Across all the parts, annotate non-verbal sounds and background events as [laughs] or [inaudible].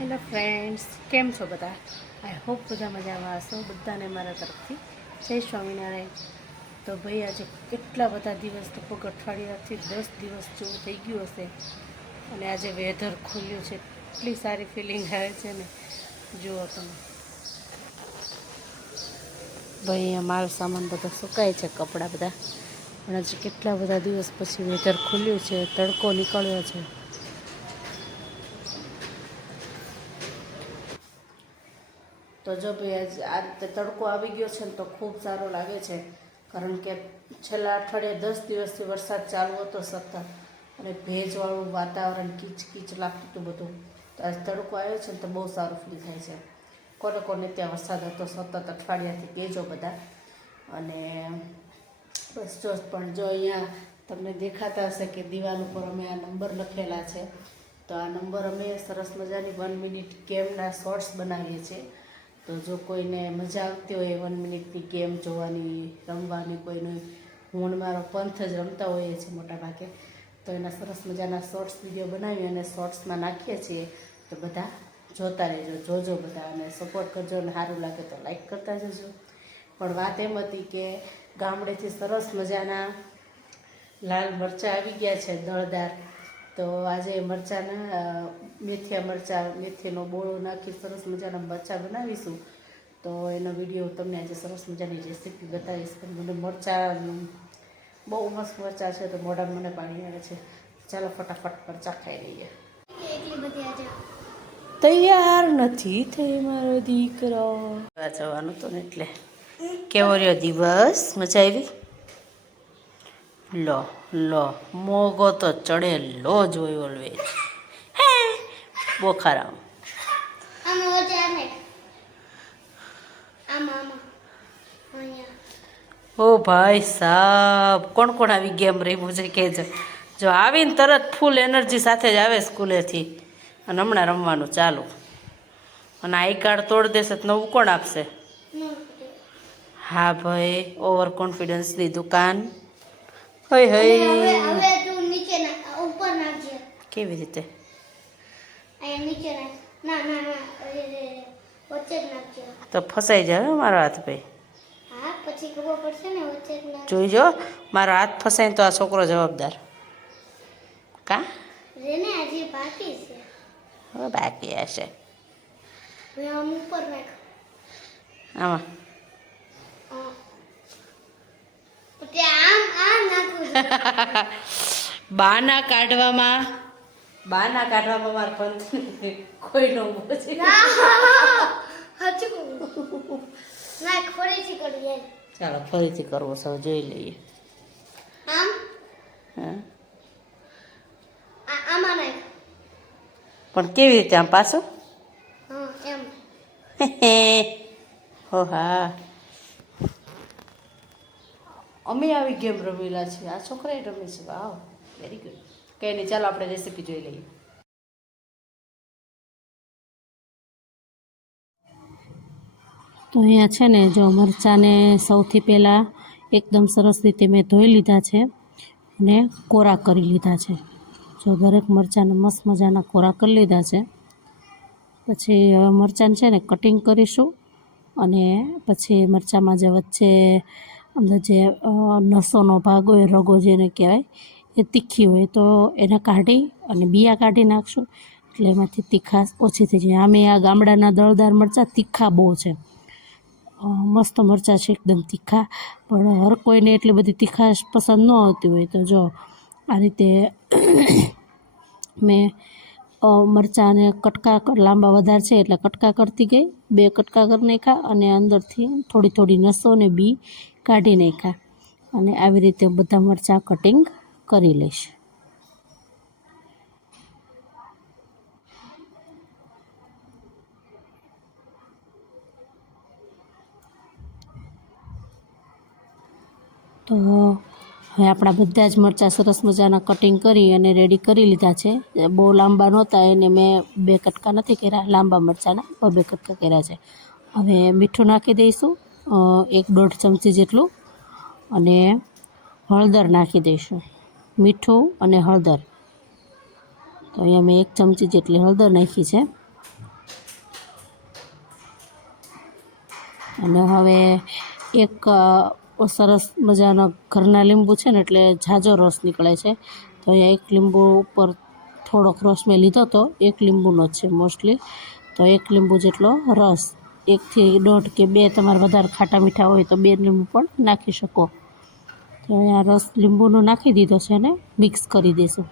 Hello friends, કેમ છો બધા? આઈ હોપ બધા મજામાં હશો, બધાને મારા તરફથી. જય સ્વામિનારાયણ. તો ભાઈ, આજે કેટલા બધા દિવસ લગભગ અઠવાડિયાથી દસ દિવસ જેવું થઈ ગયું હશે. અને આજે વેધર ખુલ્યું છે, એટલી સારી ફિલિંગ આવે છે ને. જુઓ તમે. ભાઈ, અમારો સામાન બધા સુકાય છે, કપડાં બધા. પણ આજે કેટલા બધા દિવસ પછી વેધર ખુલ્યું છે, તડકો નીકળ્યો છે. તો જો ભાઈ આ રીતે તડકો આવી ગયો છે ને તો ખૂબ સારો લાગે છે. કારણ કે છેલ્લા અઠવાડિયે દસ દિવસથી વરસાદ ચાલુ હતો સતત. અને ભેજવાળું વાતાવરણ કીચ કીચ લાગતું હતું બધું. તો આજે તડકો આવ્યો છે ને તો બહુ સારું ફીલ થાય છે. કોને કોને ત્યાં વરસાદ હતો સતત અઠવાડિયાથી કહેજો બધા. અને બસ જો પણ જો અહીંયા તમને દેખાતા હશે કે દિવાલ ઉપર અમે આ નંબર લખેલા છે. તો આ નંબર અમે સરસ મજાની વન મિનિટ કેમના શોર્ટ્સ બનાવીએ છીએ. તો જો કોઈને મજા આવતી હોય વન મિનિટની ગેમ જોવાની, રમવાની, કોઈનો હું મારો પંથ જ રમતા હોઈએ છીએ મોટા ભાગે, તો એના સરસ મજાના શોર્ટ્સ વીડિયો બનાવી અને શોર્ટ્સમાં નાખીએ છીએ, તો બધા જોતા રહેજો, જોજો બધા અને સપોર્ટ કરજો અને સારું લાગે તો લાઈક કરતા જજો. પણ વાત એમ હતી કે ગામડેથી સરસ મજાના લાલ મરચાં આવી ગયા છે દળદાર. તો આજે મરચાંના મેથીયા મરચાં, મેથીનો બોળો નાખી સરસ મજાના મરચાં બનાવીશું. તો એનો વીડિયો તમને આજે સરસ મજાની રેસીપી બતાવીશ. પણ મને મરચાં, બહુ મસ્ત મરચાં છે તો મોઢા મને પાણી આવે છે. ચાલો ફટાફટ મરચાં ખાઈ લઈએ. તૈયાર નથી થઈ મારો દીકરો. જવાનું તો ને એટલે. કેવો રહ્યો દિવસ? મજા આવી? લો લો મોગો તો ચડેલો જ હોય ઓલવેજ. હે બોખારામ. ઓ ભાઈ સાહેબ કોણ કોણ આવી ગેમ રમ્યું છે કે જો આવીને તરત ફૂલ એનર્જી સાથે જ આવે સ્કૂલેથી અને હમણાં રમવાનું ચાલુ. અને આઈ કાર્ડ તોડ દેશે તો નવું કોણ આપશે? હા ભાઈ ઓવર કોન્ફિડન્સની દુકાન. હઈ હવે હઈ હવે તું નીચે નાખ ઉપર નાખજે. કેવી રીતે? તો ફસાઈ જાય હો મારો હાથ ભાઈ. હા પછી ખબર પડશે ને વચ્ચે જ મારો હાથ ફસાય તો આ છોકરો જવાબદાર. કા? બાકી છે. હવે બાકી હશે. આમ ઉપર નાખ આમાં હા. તે આમ આમ નાખવું છે. [laughs] બાના કાઢવામાં બાના કાઢવામાં મારા પંથ [laughs] કોઈ નો બોલે ચાલો ફરીથી કરવો સૌ જોઈ લઈએ. પણ કેવી રીતે આમ પાછું? [laughs] હો હા. અમે આવી ગેમ રમેલા છે આ છોકરાએ રમે છે. વાવ વેરી ગુડ કંઈ નહીં ચાલો આપણે રેસીપી જોઈ લઈએ. તો અહીંયા છે ને, જો મરચાંને સૌથી પહેલાં એકદમ સરસ રીતે મેં ધોઈ લીધા છે અને કોરા કરી લીધા છે. જો દરેક મરચાંને મસ્ત મજાના કોરા કરી લીધા છે. પછી હવે મરચાંને છે ને કટિંગ કરીશું અને પછી મરચાંમાં જે વચ્ચે અંદર જે નસોનો ભાગ હોય, રગો જેને કહેવાય, એ તીખી હોય, તો એને કાઢી અને બિયા કાઢી નાખશું. એટલે એમાંથી તીખાશ ઓછી થઈ જાય. આમે આ ગામડાના દળદાર મરચાં તીખા બહુ છે. મસ્ત મરચાં છે, એકદમ તીખા. પણ હર કોઈને એટલી બધી તીખાશ પસંદ ન આવતી હોય તો જો, આ રીતે મેં મરચાંને કટકા લાંબા વધારે છે એટલે કટકા કરતી ગઈ. બે કટકા કરી નાખ્યા અને અંદરથી થોડી થોડી નસો ને બી કાઢી નાખ્યા અને આવી રીતે બધા મરચાં કટિંગ કરી લઈશ. તો હવે આપણા બધા જ મરચાં સરસ મજાના કટિંગ કરી અને રેડી કરી લીધા છે. બહુ લાંબા નહોતા, એને મેં બે કટકા નથી કર્યા, લાંબા મરચાંના બે કટકા કર્યા છે. હવે મીઠું નાખી દઈશું. એક દોઢ ચમચી જેટલું અને હળદર નાખી દઈશું. મીઠું અને હળદર. તો અહીંયા મેં એક ચમચી જેટલી હળદર નાખી છે. અને હવે એક સરસ મજાના ઘરના લીંબુ છે ને એટલે ઝાઝો રસ નીકળે છે. તો અહીંયા એક લીંબુ ઉપર થોડોક રસ મેં લીધો હતો એક લીંબુનો જ છે મોસ્ટલી. તો એક લીંબુ જેટલો રસ. એકથી દોઢ કે બે તમારે વધારે ખાટા મીઠા હોય તો બે લીંબુ પણ નાખી શકો. તો અહીંયા રસ લીંબુનો નાખી દીધો છે અને મિક્સ કરી દઈશું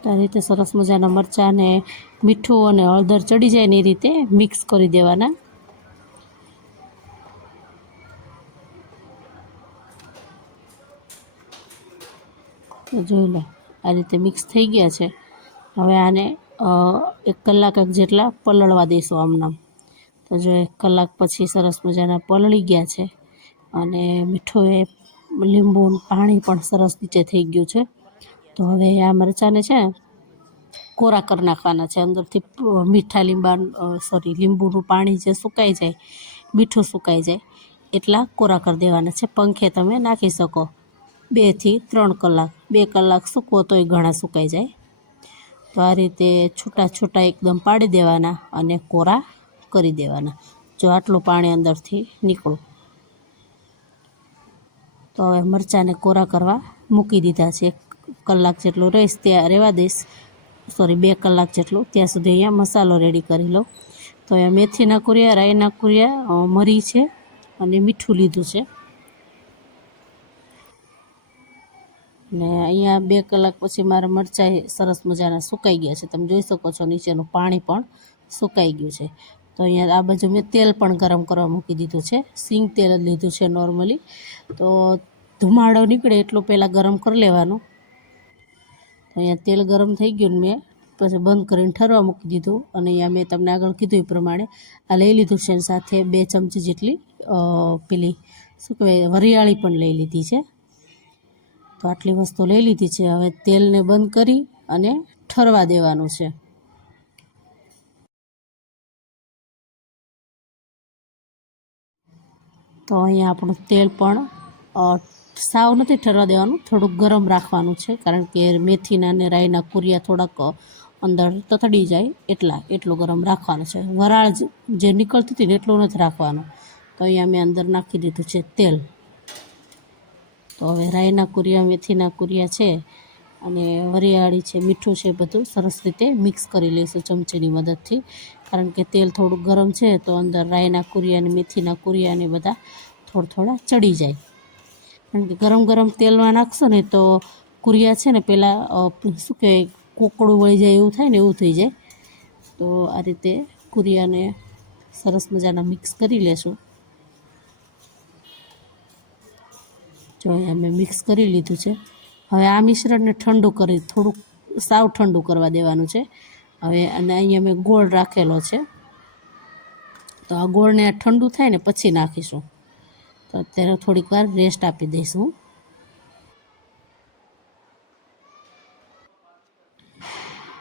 તો આ રીતે સરસ મજાના મરચાં અને મીઠું અને હળદર ચડી જાય ને એ રીતે મિક્સ કરી દેવાના. જોઈ લો, આ રીતે મિક્સ થઈ ગયા છે. હવે આને એક કલાક જેટલા પલળવા દઈશું આમનામ. તો જો એક કલાક પછી સરસ મજાના પલળી ગયા છે અને મીઠું એ લીંબુનું પાણી પણ સરસ નીચે થઈ ગયું છે. તો હવે આ મરચાંને છે કોરા કરી નાખવાના છે. અંદરથી મીઠા લીંબા સોરી લીંબુનું પાણી જે સુકાઈ જાય, મીઠું સુકાઈ જાય, એટલા કોરા કરી દેવાના છે. પંખે તમે નાખી શકો. બેથી ત્રણ કલાક. બે કલાક સૂકવો તોય ઘણા સુકાઈ જાય. તો આ રીતે છૂટા છૂટા એકદમ પાડી દેવાના અને કોરા કરી દેવાના. જો આટલું પાણી અંદરથી નીકળું. તો હવે મરચાંને કોરા કરવા મૂકી દીધા છે. એક કલાક જેટલું રહીશ ત્યાં રહેવા દઈશ. સોરી, બે કલાક જેટલું. ત્યાં સુધી અહીંયા મસાલો રેડી કરી લઉં. તો અહીંયા મેથીના કુરિયા રાઈના કુરિયા મરી છે અને મીઠું લીધું છે. ને અહીંયા બે કલાક પછી મારા મરચાં સરસ મજાના સુકાઈ ગયા છે. તમે જોઈ શકો છો નીચેનું પાણી પણ સુકાઈ ગયું છે. તો અહીંયા આ બાજુ મેં તેલ પણ ગરમ કરવા મૂકી દીધું છે. સિંગ તેલ જ લીધું છે નોર્મલી તો ધુમાડો નીકળે એટલું પહેલાં ગરમ કરી લેવાનું. તો અહીંયા તેલ ગરમ થઈ ગયું મેં પછી બંધ કરીને ઠરવા મૂકી દીધું. અને અહીંયા મેં તમને આગળ કીધું એ પ્રમાણે આ લઈ લીધું છે સાથે બે ચમચી જેટલી પેલી શું કહેવાય, વરિયાળી પણ લઈ લીધી છે. તો આટલી વસ્તુ લઈ લીધી છે. હવે તેલને બંધ કરી અને ઠરવા દેવાનું છે. તો અહીંયા આપણું તેલ પણ સાવ નથી ઠરવા દેવાનું, થોડુંક ગરમ રાખવાનું છે, કારણ કે મેથીના અને રાઈના કુરિયા થોડાક અંદર તતડી જાય એટલા, એટલું ગરમ રાખવાનું છે. વરાળ જે નીકળતી હતી ને એટલું નથી રાખવાનું. તો અહીંયા મેં અંદર નાખી દીધું છે તેલ. તો હવે રાઈના કુરિયા, મેથીના કુરિયા છે અને વરિયાળી છે, મીઠું છે બધું. સરસ રીતે મિક્સ કરી લઈશું ચમચીની મદદથી. કારણ કે તેલ થોડું ગરમ છે તો અંદર રાઈના કુરિયા અને મેથીના કુરિયા ને બધા થોડા થોડા ચડી જાય. કારણ કે ગરમ ગરમ તેલમાં નાખશો ને તો કુરિયા છે ને પહેલાં શું કહેવાય, કોકડું વળી જાય એવું થાય ને એવું થઈ જાય. તો આ રીતે કુરિયાને સરસ મજાના મિક્સ કરી લેશું. જો અહીંયા મેં મિક્સ કરી લીધું છે. હવે આ મિશ્રણને ઠંડુ કરી, થોડુંક સાવ ઠંડુ કરવા દેવાનું છે. હવે અને અહીંયા મેં ગોળ રાખેલો છે. તો આ ગોળને ઠંડુ થાય ને પછી નાખીશું. તો અત્યારે થોડીક વાર રેસ્ટ આપી દઈશું.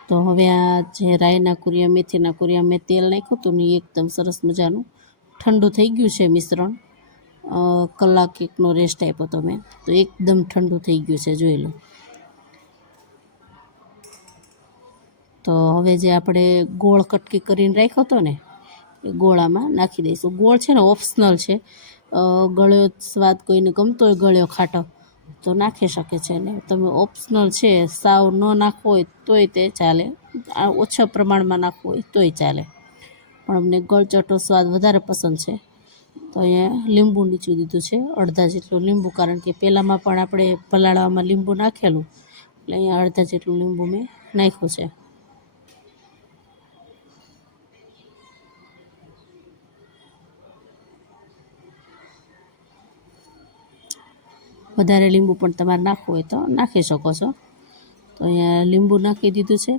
તો હવે આ જે રાઈના કુરિયા, મેથીના કુરિયા, મેં તેલ નાખ્યું હતું ને એકદમ સરસ મજાનું ઠંડુ થઈ ગયું છે મિશ્રણ. કલાક એકનો રેસ્ટ આપ્યો હતો મેં. તો એકદમ ઠંડુ થઈ ગયું છે, જોઈ લો. તો હવે જે આપણે ગોળ કટકી કરીને રાખ્યો હતો ને, એ ગોળામાં નાખી દઈશું. ગોળ છે ને ઓપ્શનલ છે. ગળ્યો સ્વાદ કોઈને ગમતો હોય ગળ્યો ખાટો, તો નાખી શકે છે ને તમે ઓપ્શનલ છે, સાવ ન નાખવો હોય તોય તે ચાલે. ઓછા પ્રમાણમાં નાખવો હોય તોય ચાલે. પણ અમને ગળચટો સ્વાદ વધારે પસંદ છે. તો અહીંયા લીંબુ નીચું દીધું છે, અડધા જેટલું લીંબુ, કારણ કે પહેલાંમાં પણ આપણે પલાળવામાં લીંબુ નાખેલું. એટલે અહીંયા અડધા જેટલું લીંબુ મેં નાખ્યું છે. વધારે લીંબુ પણ તમારે નાખવું હોય તો નાખી શકો છો. તો અહીંયા લીંબુ નાખી દીધું છે.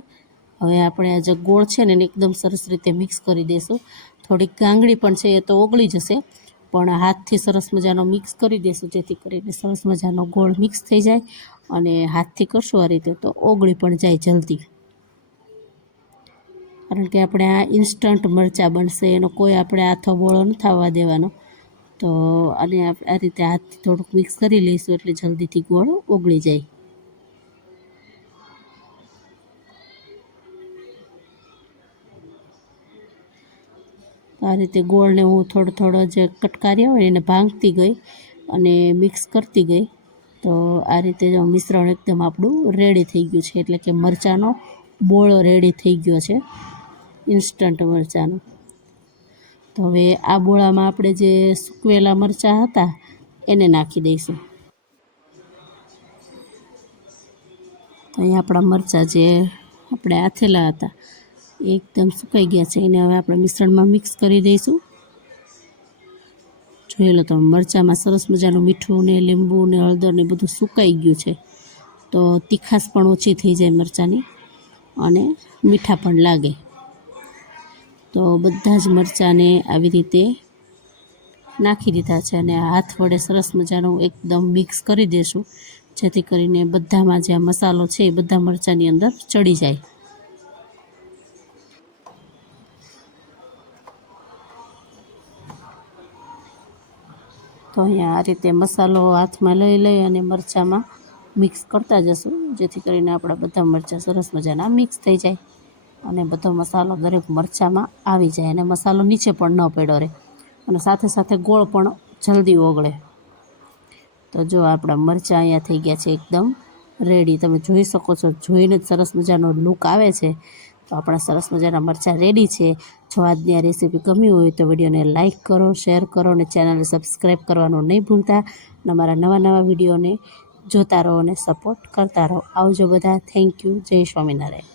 હવે આપણે આ જે ગોળ છે ને એને એકદમ સરસ રીતે મિક્સ કરી દઈશું થોડીક ગાંગડી પણ છે એ તો ઓગળી જશે. પણ હાથથી સરસ મજાનો મિક્સ કરી દઈશું જેથી કરીને સરસ મજાનો ગોળ મિક્સ થઈ જાય અને હાથથી કરશું આ રીતે તો ઓગળી પણ જાય જલ્દી. કારણ કે આપણે આ ઇન્સ્ટન્ટ મરચાં બનશે, એનો કોઈ આપણે હાથો બોળો ન થવા દેવાનો. તો અને આ રીતે હાથથી થોડુંક મિક્સ કરી લઈશું એટલે જલ્દીથી ગોળ ઓગળી જાય. આ રીતે ગોળને હું થોડો થોડો જે કટકાર્યા હોય એને ભાંગતી ગઈ અને મિક્સ કરતી ગઈ. તો આ રીતે મિશ્રણ એકદમ આપણું રેડી થઈ ગયું છે. એટલે કે મરચાંનો બોળો રેડી થઈ ગયો છે. ઇન્સ્ટન્ટ મરચાંનો. તો હવે આ બોળામાં આપણે જે સૂકવેલા મરચાં હતા એને નાખી દઈશું. તો આપણા મરચાં જે આપણે આથેલા હતા એકદમ સુકાઈ ગયા છે એને હવે આપણે મિશ્રણમાં મિક્સ કરી દઈશું. જોઈ લો તો મરચાંમાં સરસ મજાનું મીઠું ને લીંબુ ને હળદર ને બધું સુકાઈ ગયું છે. તો તીખાશ પણ ઓછી થઈ જાય મરચાંની અને મીઠા પણ લાગે. તો બધા જ મરચાંને આવી રીતે નાખી દીધા છે અને હાથ વડે સરસ મજાનું એકદમ મિક્સ કરી દેશું, જેથી કરીને બધામાં જે મસાલો છે એ બધા મરચાંની અંદર ચડી જાય. તો અહીંયા આ રીતે મસાલો હાથમાં લઈ લઈ અને મરચાંમાં મિક્સ કરતા જશું, જેથી કરીને આપણા બધા મરચાં સરસ મજાના મિક્સ થઈ જાય અને બધો મસાલો દરેક મરચાંમાં આવી જાય અને મસાલો નીચે પણ ન પડ્યો રહે અને સાથે સાથે ગોળ પણ જલ્દી ઓગળે. તો જો આપણા મરચાં અહીંયા થઈ ગયા છે એકદમ રેડી તમે જોઈ શકો છો, જોઈને જ સરસ મજાનો લુક આવે છે. તો આપણા સરસ મજાના મરચાં રેડી છે. જો આજની આ રેસીપી ગમી હોય તો વિડીયોને લાઇક કરો શેર કરો અને ચેનલને સબસ્ક્રાઈબ કરવાનું નહીં ભૂલતા. અને અમારા નવા નવા વિડીયોને જોતા રહો અને સપોર્ટ કરતા રહો. આવજો બધા. થેન્ક યુ જય સ્વામિનારાયણ.